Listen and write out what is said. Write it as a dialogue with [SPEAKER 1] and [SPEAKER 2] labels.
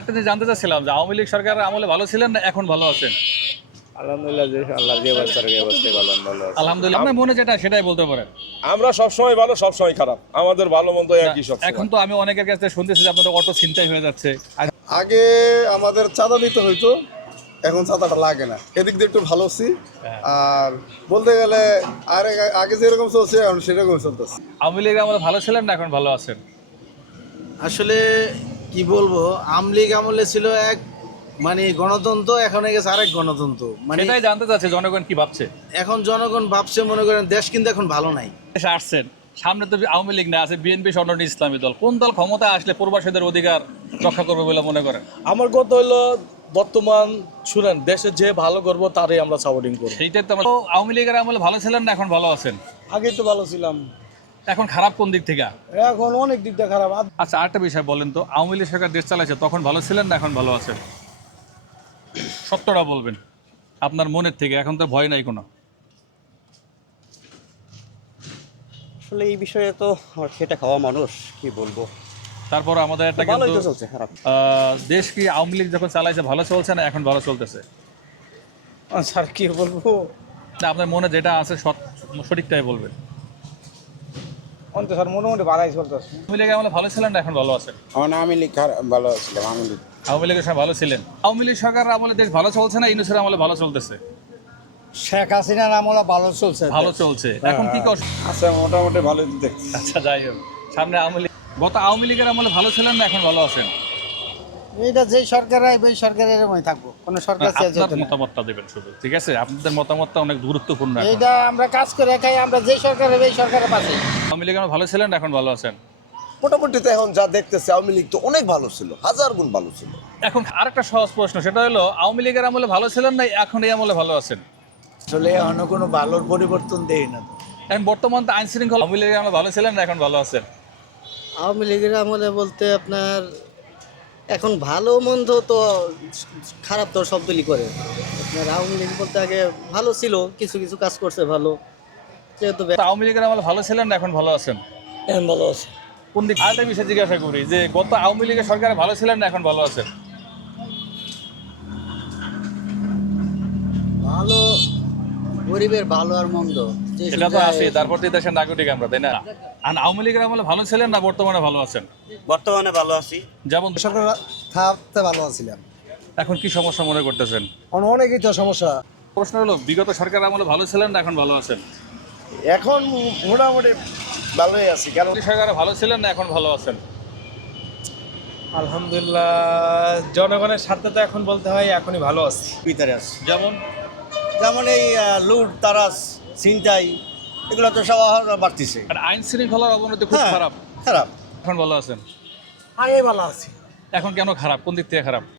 [SPEAKER 1] জানতে চাচ্ছিলাম যে আওয়ামী লীগ সরকারের আমলে ভালো ছিলেন না এখন ভালো আছেন?
[SPEAKER 2] আলহামদুলিল্লাহ, যে আল্লাহ যে অবস্থায় ভালো ভালো আছে।
[SPEAKER 1] আলহামদুলিল্লাহ, আপনার মনে যেটা সেটাই বলতে পারেন।
[SPEAKER 3] আমরা সবসময় ভালো, সবসময় খারাপ, আমাদের ভালো মন্দ একই সব।
[SPEAKER 1] এখন তো আমি অনেকের কাছে শুনতেছি যে আপনাদের অটো ছিনতাই হয়ে যাচ্ছে।
[SPEAKER 4] আগে আমাদের চাঁদা দিতে হইতো, এখন চাঁদাটা লাগে না, এদিক দিয়ে একটু ভালো আছি। আর বলতে গেলে আর আগে যেরকম চলছে এখন সেরকম চলতেছে।
[SPEAKER 1] আওয়ামী লীগের আমলে ভালো ছিলেন না এখন ভালো আছেন?
[SPEAKER 5] আসলে কি বলবো, আওয়ামী লীগ আমলে ছিল এক মানে গণতন্ত্র, এখন হয়ে গেছে আরেক গণতন্ত্র। মানে
[SPEAKER 1] সেটাই জানতে চাচ্ছে জনগণ কি ভাবছে।
[SPEAKER 5] এখন জনগণ ভাবছে, মনে করেন দেশ কিন্তু এখন ভালো নাই।
[SPEAKER 1] দেশে আসছেন, সামনে তো আওয়ামী লীগ না, আছে বিএনপি স্বর্ণনীল ইসলামী দল। কোন দল ক্ষমতায় আসলে প্রবাসীদের অধিকার রক্ষা করবে বলে মনে করেন?
[SPEAKER 6] আমার কথা হইলো বর্তমান শুনেন, দেশে যে ভালো করবো তারই আমরা সাপোর্টিং করি।
[SPEAKER 1] সেইটাই তো তো আওয়ামী লীগের আমলে ভালো ছিলেন না এখন ভালো আছেন?
[SPEAKER 2] আগে তো ভালো ছিলাম,
[SPEAKER 1] এখন খারাপ কোন দিক থেকে?
[SPEAKER 2] এখন অনেক দিকটা খারাপ।
[SPEAKER 1] আচ্ছা, আরেকটা বিষয় বলেন তো, আওয়ামী লীগ সরকার দেশ চালাইছে তখন ভালো ছিলেন না এখন ভালো আছেন? সত্যটা বলবেন আপনার মনের থেকে, এখন তো ভয় নাই কোনো।
[SPEAKER 7] আসলে এই বিষয়ে তো আমার খেটে খাওয়া মানুষ, কি বলবো।
[SPEAKER 1] তারপর আমাদের একটা
[SPEAKER 7] ভালোই তো
[SPEAKER 1] কিন্তু
[SPEAKER 7] চলছে, খারাপ
[SPEAKER 1] দেশ কি আওয়ামী লীগ যখন চালাইছে ভালো চলছে না এখন ভালো চলতেছে?
[SPEAKER 2] স্যার কি বলবো,
[SPEAKER 1] না, আপনার মনে যেটা আছে সঠিকটাই বলবেন।
[SPEAKER 2] অন্ত স্যার মোটামুটি ভালোই চলতেছে।
[SPEAKER 1] আওয়ামী লীগ আমলে ভালো ছিলেন না এখন ভালো আছেন?
[SPEAKER 4] আওয়ামী লীগ ভালো ছিলাম,
[SPEAKER 1] আওয়ামী লীগের সময় ভালো ছিলেন। আওয়ামী লীগ সরকার আমলে দেশ ভালো চলছে না ইউনূসের আমলে ভালো চলতেছে?
[SPEAKER 2] শেখ হাসিনার আমলে ভালো চলছে।
[SPEAKER 1] ভালো চলছে। এখন কি কষ্ট?
[SPEAKER 4] আচ্ছা, মোটামুটি ভালোই দেখছি।
[SPEAKER 1] আচ্ছা, যাই হোক, সামনে আওয়ামী লীগ, গত আওয়ামী লীগের আমলে ভালো ছিলেন না এখন ভালো আছেন?
[SPEAKER 2] এইটা যে সরকার আসবে এই সরকারের এরকমই থাকবো, কোনো সরকার চেঞ্জ হতো
[SPEAKER 1] আপনার
[SPEAKER 2] না।
[SPEAKER 1] মতামতটা দেবেন শুধু, ঠিক আছে? আপনাদের মতামতটা অনেক গুরুত্বপূর্ণ এখন।
[SPEAKER 2] এইটা আমরা কাজ করে খাই, আমরা যে সরকার হবে এই সরকারের পাশে।
[SPEAKER 1] আওয়ামী লীগের আমলে ভালো ছিলেন না এখন ভালো আছেন?
[SPEAKER 8] মোটামুটি তো এখন যা দেখতেছে আওয়ামী লীগ তো অনেক ভালো ছিল, হাজার গুণ ভালো ছিল।
[SPEAKER 1] এখন আরেকটা সহজ প্রশ্ন, সেটা হলো আওয়ামী লীগের আমলে ভালো ছিলেন না এখন এই আমলে ভালো আছেন?
[SPEAKER 5] আসলে এখন কোনো ভালোর পরিবর্তন দেই না তো।
[SPEAKER 1] এখন বর্তমান তো আইন শৃঙ্খলা, আওয়ামী লীগের আমলে ভালো ছিলেন না এখন ভালো আছেন?
[SPEAKER 9] আওয়ামী লীগের আমলে বলতে আপনার এখন ভালো মন্দ তো খারাপ তো সব দলই করে। আপনার আওয়ামী লীগ বলতে আগে ভালো ছিল, কিছু কিছু কাজ করছে ভালো, যেহেতু
[SPEAKER 1] তো আওয়ামী লীগের আমলে ভালো ছিলেন না এখন ভালো আছেন?
[SPEAKER 2] এখন ভালো আছে।
[SPEAKER 1] কোন দিক? আরেকটা বিষয় জিজ্ঞাসা করি যে গত আওয়ামী লীগের সরকারে ভালো ছিলেন না এখন ভালো আছেন?
[SPEAKER 9] ভালো গরিবের ভালো আর মন্দ
[SPEAKER 1] এটা তো আছে, তারপর তো দেশের নাগরিক আমরা, তাই না? আর আওয়ামী লীগের আমলে ভালো ছিলেন না বর্তমানে ভালো আছেন?
[SPEAKER 7] বর্তমানে ভালো আছি।
[SPEAKER 1] যেমন
[SPEAKER 4] সরকার থাকতে ভালো ছিলাম,
[SPEAKER 1] এখন কি সমস্যা মনে করতেছেন?
[SPEAKER 4] অনেকই তো সমস্যা।
[SPEAKER 1] প্রশ্ন হলো বিগত সরকার আমলে ভালো ছিলেন না এখন ভালো আছেন?
[SPEAKER 8] এখন মোটামুটি ভালোই আছি, কারণ
[SPEAKER 1] সরকারে ভালো ছিলেন না এখন ভালো আছেন?
[SPEAKER 6] আলহামদুলিল্লাহ, জনগণের স্বার্থে তো এখন বলতে হয় এখনই ভালো আছি।
[SPEAKER 7] ভিতরে আছি,
[SPEAKER 1] যেমন
[SPEAKER 7] যেমন এই লুট তারাস ছিনতাই এগুলো তো সব বাড়তিছে।
[SPEAKER 1] আর আইন শৃঙ্খলার অবনতি খুব
[SPEAKER 7] হ্যাঁ।
[SPEAKER 1] খারাপ।
[SPEAKER 7] খারাপ।
[SPEAKER 1] এখন ভালো আছেন?
[SPEAKER 2] আগে ভালো আছি।
[SPEAKER 1] এখন কেন খারাপ? কোন দিক থেকে খারাপ?